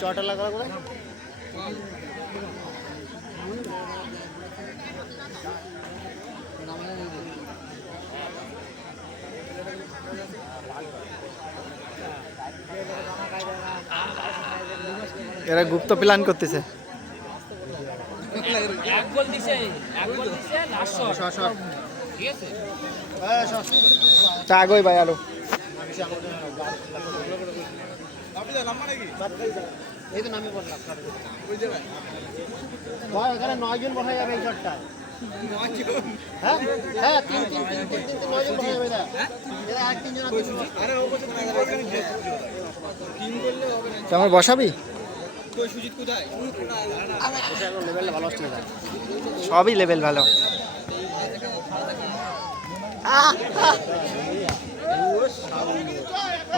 চটা লাগা করে এরা গুপ্ত প্ল্যান করতেছে। এক গোল দিছে লাস্ট শট ঠিক আছে চা গই ভাই আলো এই তো নামে বললাম ভাই এখানে 9 জন বসা যাবে এই শটটা। হ্যাঁ হ্যাঁ 3 9 জন বসা যাবে না এরা আর 3 জন আছে। আরে ও বসে না টিম করলে হবে না। তোমার বসাবি কই সুজিত কোথায়? এটা লেভেল ভালো আসছে না সবই লেভেল ভালো।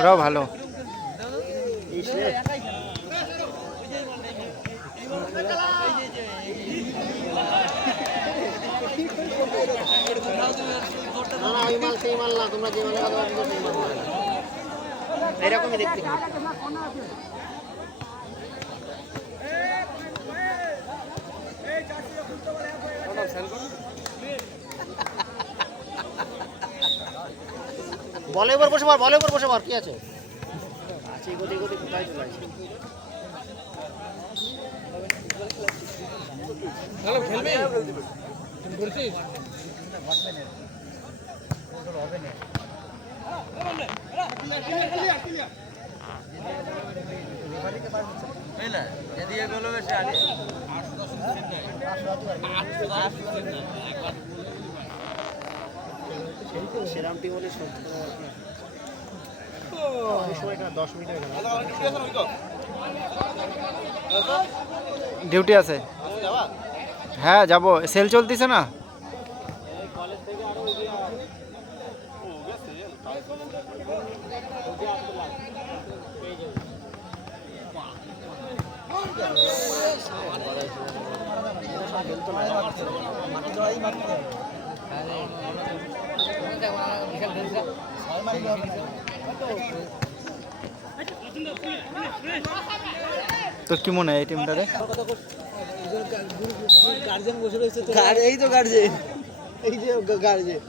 ওরাও ভালো। এরকমই দেখতে বলে উপর বসে পড়, বলে উপর বসে পড়, কি আছে আছে এগোতে এগোতে কোথায় চলে আসছে। হ্যালো খেলবি তুমি করছিস হবে না এই না যদি এ গোল হবে সে আগে 810 সেরাম টিম হলে সময়টা 10 মিনিট হয়ে গেল। ডিউটি আছে হ্যাঁ যাব সেল চলতেছে না। তো কি মনে হয় এই টিমটারে? গার্জেন বসে রয়েছে তো এই তো গার্জেন এই যে গার্জেন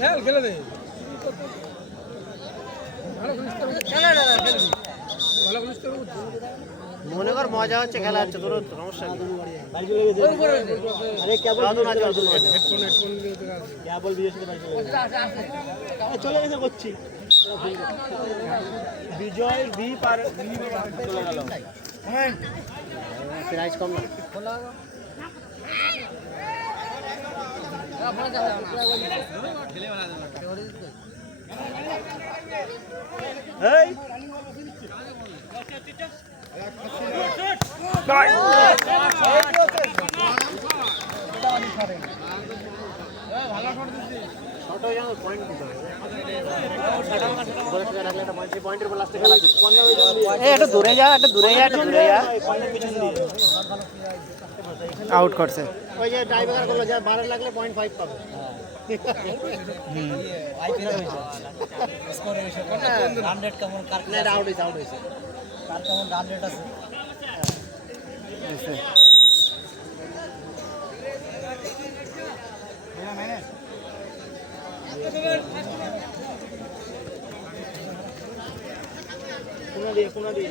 খেল খেলে দে মনে কর মজা হচ্ছে খেলা হচ্ছে তোর সমস্যা আরে কেবল চলে গেছে করছি বিজয় বি পার চলে গেল প্রাইস কম না এই আউট করছে ওই যে ড্রাইভার গুলো যা 12 লাগলে 0.5 পাবে। স্কোর হইছে রান রেট কেমন কার না আউট হইছে কার কেমন রান রেট আছে এসে কোনা দিয়ে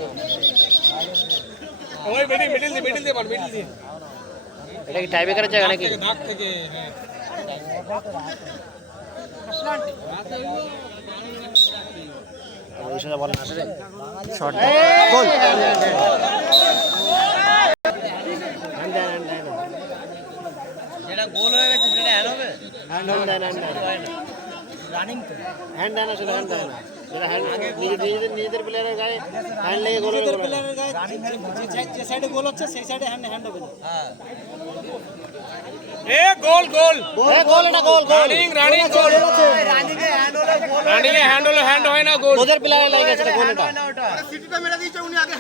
ওই মিডল দিয়ে বল মিডল দিয়ে এটা কি টাই ব্রেকারের জায়গা নাকি দাগ থেকে হ্যাঁ ওই সেটা বল না রে শট গোল যেটা গোল হয়ে গেছে সেটা হ্যান্ড হবে হ্যান্ড রানিং তো হ্যান্ড দেয় না সেটা হ্যান্ড দেয় না যেটা হ্যান্ড নিজেদের প্লেয়ারের গায়ে হ্যান্ড লেগে গোল হয়ে প্লেয়ারের গায়ে যে সাইডে গোল হচ্ছে সেই সাইডে হ্যান্ড হবে না। হ্যাঁ এ গোল গোল এ গোল এটা গোল running goal running a hand হয় না গোল ওদের প্লেয়ারে লাগে গেছে গোল এটা আরে সিটিটা মেরে দিয়েছে উনি আগে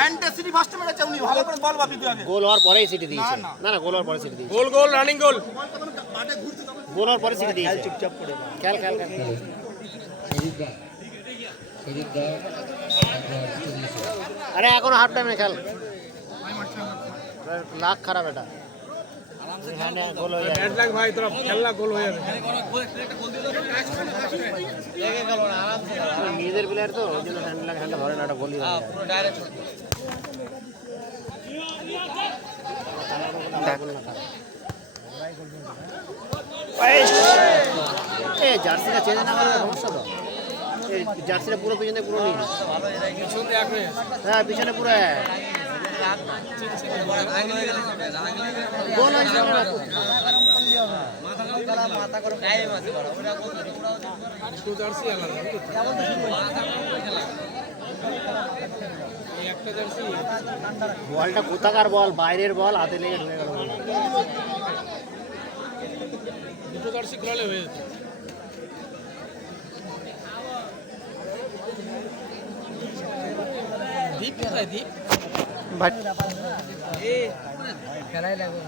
হ্যান্ডে সিটি ফার্স্ট মেরেছে উনি ভালো করে বল বাপি দিও আগে গোল হওয়ার পরেই সিটি দিয়েছে না না গোল হওয়ার পরে সিটি দিয়েছে গোল রানিং গোল গোল হওয়ার পরে সিটি দিয়েছে চুপচাপ করে খেল আরে এখনো হাফ টাইমে খেল, লাখ খারাপ এটা। গোল হয়ে যাবে, ব্যাড লাগ ভাই, তোরা খেলনা গোল হয়ে যাবে। নিজেদের প্লেয়ার তো ওই জন্য হ্যান্ডটা ধরে না, ওটা গোলই হয়ে যায়। জার্সিটা চেঞ্জ না করার সমস্যা তো, এই জার্সিটা পুরো পিছনে পুরো নিয়ে, হ্যাঁ পিছনে পুরো গোল হয়েছে না। জার্সি আলাদা, এই একটা জার্সি। বলটা কোথাকার বল, বাইরের বল, হাতে লেগে ঢুকে গেল। দুটো জার্সি খোলালে হয়ে যেত। দীপ কোথায়? দীপ খেলাই লাগবে।